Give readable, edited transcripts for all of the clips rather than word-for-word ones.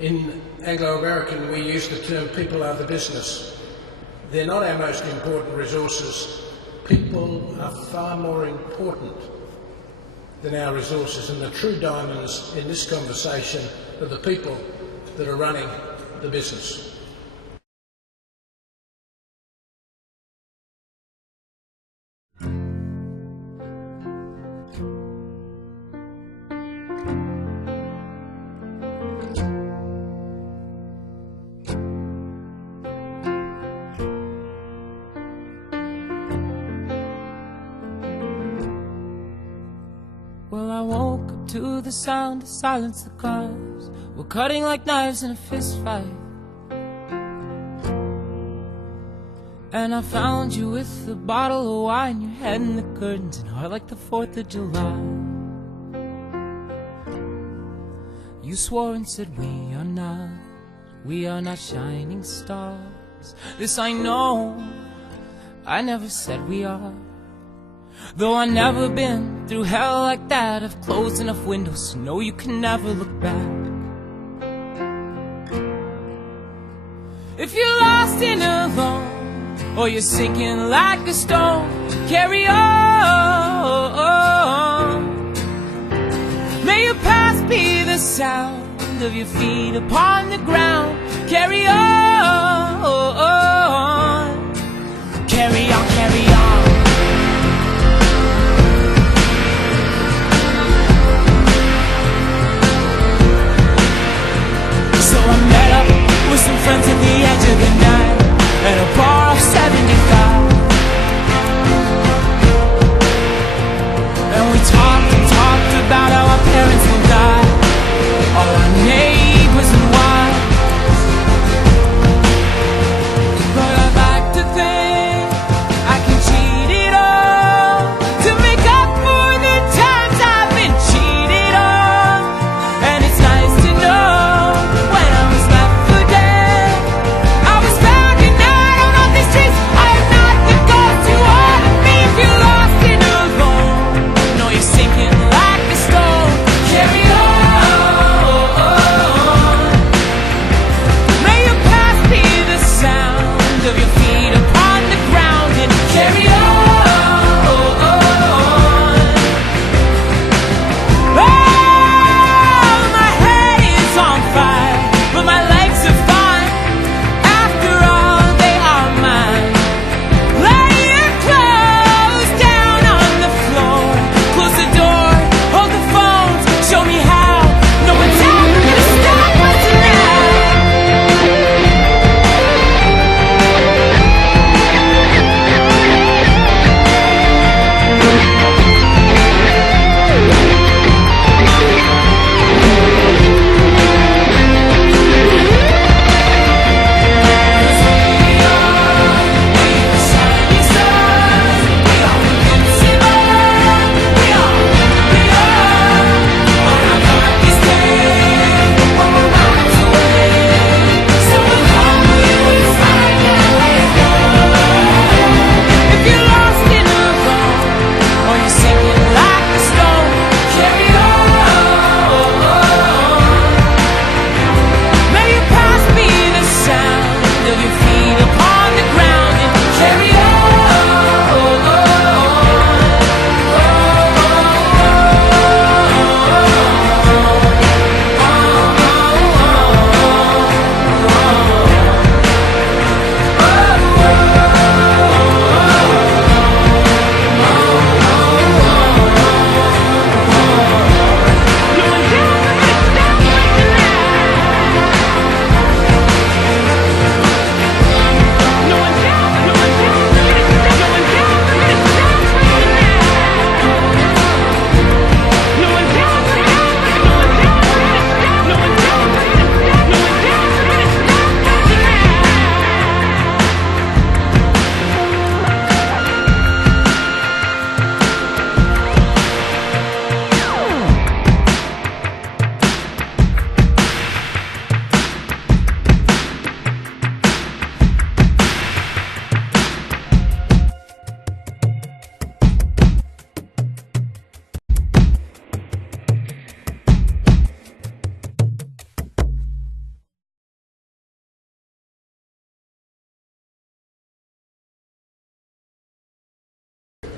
In Anglo-American, we use the term people are the business. They're not our most important resources. People are far more important than our resources, and the true diamonds in this conversation are the people that are running the business. Well, I woke up to the sound of silence. The cars were cutting like knives in a fist fight, and I found you with a bottle of wine, your head in the curtains, and heart like the 4th of July. You swore and said we are not shining stars. This I know, I never said we are. Though I've never been through hell like that, I've closed enough windows to know you can never look back. If you're lost and alone, or you're sinking like a stone, carry on. May your past be the sound of your feet upon the ground. Carry on, carry on, carry on. So I met up with some friends at the edge of the night at a bar off 75, and we talked and talked about how our parents will die, all our neighbors and wives. But I'd like to think I can change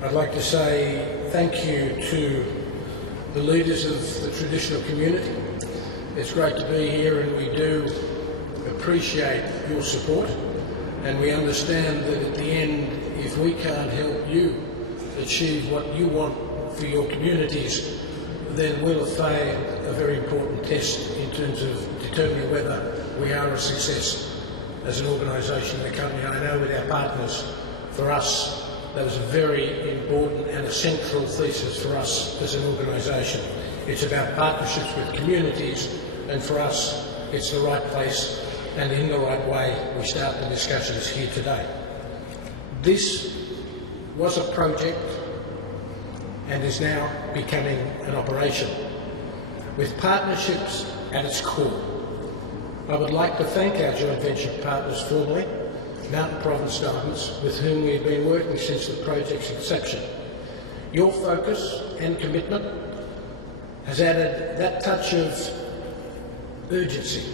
I'd like to say thank you to the leaders of the traditional community. It's great to be here, and we do appreciate your support, and we understand that at the end, if we can't help you achieve what you want for your communities, then we'll have failed a very important test in terms of determining whether we are a success as an organisation and a company. I know with our partners, for us, that was a very important and a central thesis for us as an organisation. It's about partnerships with communities, and for us, it's the right place and in the right way we start the discussions here today. This was a project and is now becoming an operation, with partnerships at its core. I would like to thank our joint venture partners formally, Mountain Province Diamonds, with whom we've been working since the project's inception. Your focus and commitment has added that touch of urgency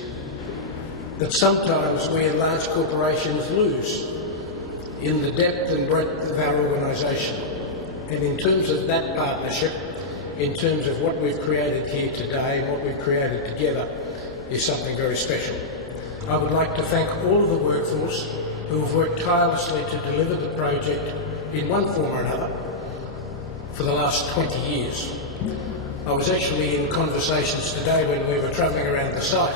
that sometimes we in large corporations lose in the depth and breadth of our organisation. And in terms of that partnership, in terms of what we've created here today and what we've created together, is something very special. I would like to thank all of the workforce who have worked tirelessly to deliver the project in one form or another for the last 20 years. I was actually in conversations today when we were travelling around the site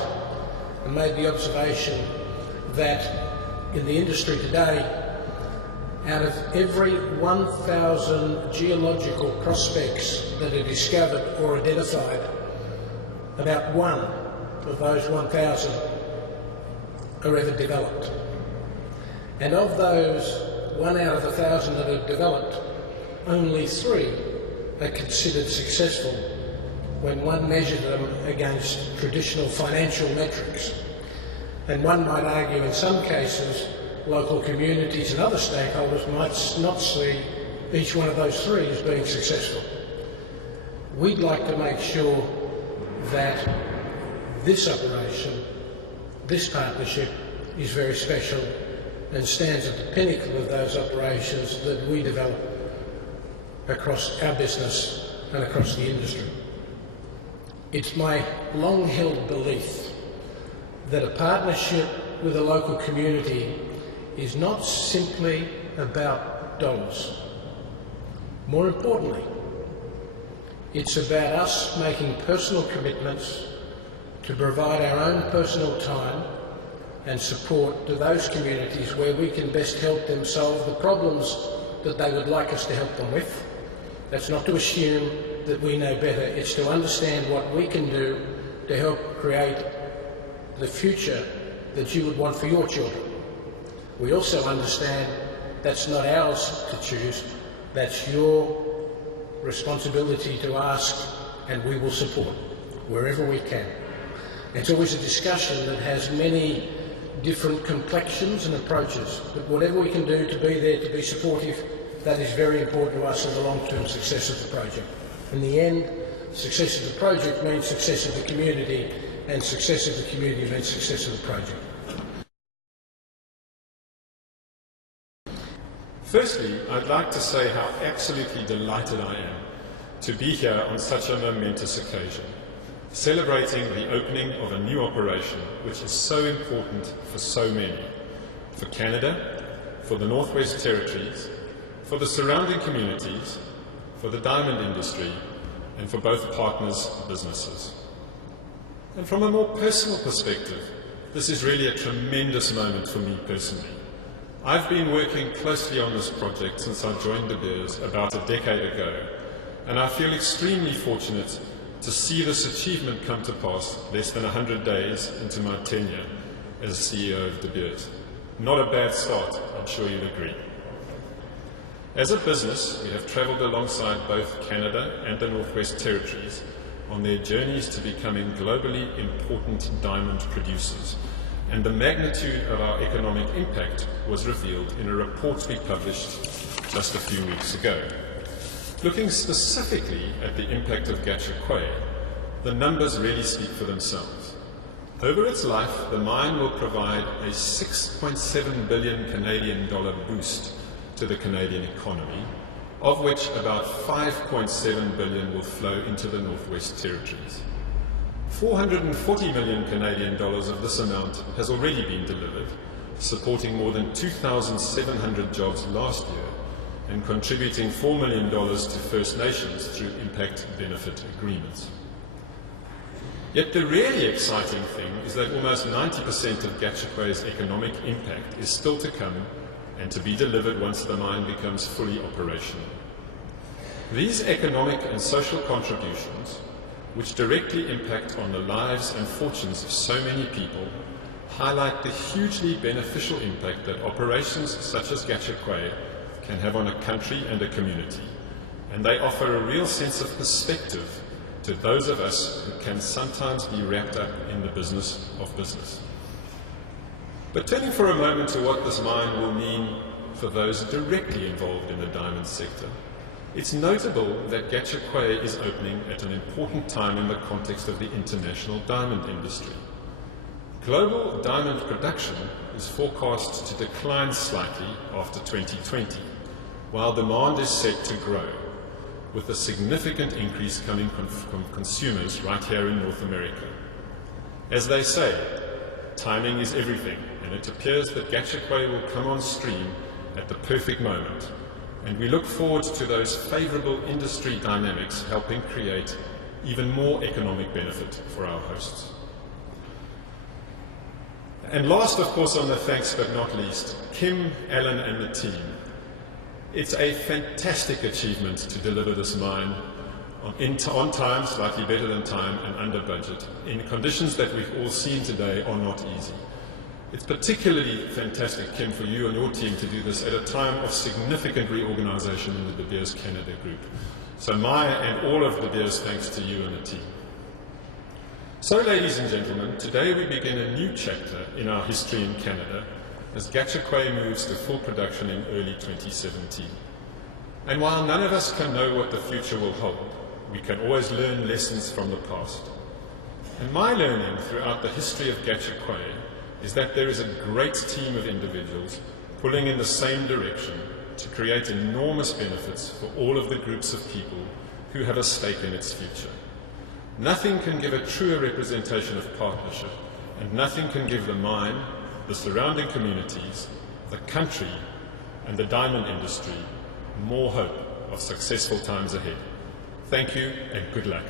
and made the observation that in the industry today, out of every 1,000 geological prospects that are discovered or identified, about one of those 1,000 are ever developed. And of those 1 out of 1,000 that are developed, only 3 are considered successful when one measured them against traditional financial metrics. And one might argue in some cases local communities and other stakeholders might not see each one of those 3 as being successful. We'd like to make sure that this operation, this partnership, is very special and stands at the pinnacle of those operations that we develop across our business and across the industry. It's my long-held belief that a partnership with a local community is not simply about dollars. More importantly, it's about us making personal commitments to provide our own personal time and support to those communities where we can best help them solve the problems that they would like us to help them with. That's not to assume that we know better, it's to understand what we can do to help create the future that you would want for your children. We also understand that's not ours to choose, that's your responsibility to ask, and we will support wherever we can. It's always a discussion that has many different complexions and approaches, but whatever we can do to be there, to be supportive, that is very important to us in the long-term success of the project. In the end, success of the project means success of the community, and success of the community means success of the project. Firstly, I'd like to say how absolutely delighted I am to be here on such a momentous occasion, celebrating the opening of a new operation which is so important for so many, for Canada, for the Northwest Territories, for the surrounding communities, for the diamond industry, and for both partners' businesses. And from a more personal perspective, this is really a tremendous moment for me personally. I've been working closely on this project since I joined De Beers about a decade ago, and I feel extremely fortunate to see this achievement come to pass less than 100 days into my tenure as CEO of De Beers. Not a bad start, I'm sure you'll agree. As a business, we have travelled alongside both Canada and the Northwest Territories on their journeys to becoming globally important diamond producers, and the magnitude of our economic impact was revealed in a report we published just a few weeks ago. Looking specifically at the impact of Gahcho Kue, the numbers really speak for themselves. Over its life, the mine will provide a 6.7 billion Canadian dollar boost to the Canadian economy, of which about 5.7 billion will flow into the Northwest Territories. 440 million Canadian dollars of this amount has already been delivered, supporting more than 2,700 jobs last year and contributing $4 million to First Nations through impact benefit agreements. Yet the really exciting thing is that almost 90% of Gahcho Kue's economic impact is still to come and to be delivered once the mine becomes fully operational. These economic and social contributions, which directly impact on the lives and fortunes of so many people, highlight the hugely beneficial impact that operations such as Gahcho Kue can have on a country and a community, and they offer a real sense of perspective to those of us who can sometimes be wrapped up in the business of business. But turning for a moment to what this mine will mean for those directly involved in the diamond sector, it's notable that Gahcho Kue is opening at an important time in the context of the international diamond industry. Global diamond production is forecast to decline slightly after 2020, while demand is set to grow, with a significant increase coming from consumers right here in North America. As they say, timing is everything, and it appears that Gahcho Kue will come on stream at the perfect moment, and we look forward to those favorable industry dynamics helping create even more economic benefit for our hosts. And last, of course, on the thanks but not least, Kim, Alan and the team. It's a fantastic achievement to deliver this mine on time, slightly better than time, and under budget, in conditions that we've all seen today are not easy. It's particularly fantastic, Kim, for you and your team to do this at a time of significant reorganization in the De Beers Canada group. So my and all of De Beers thanks to you and the team. So, ladies and gentlemen, today we begin a new chapter in our history in Canada as Gahcho Kue moves to full production in early 2017. And while none of us can know what the future will hold, we can always learn lessons from the past. And my learning throughout the history of Gahcho Kue is that there is a great team of individuals pulling in the same direction to create enormous benefits for all of the groups of people who have a stake in its future. Nothing can give a truer representation of partnership, and nothing can give the mine, the surrounding communities, the country, and the diamond industry more hope of successful times ahead. Thank you and good luck.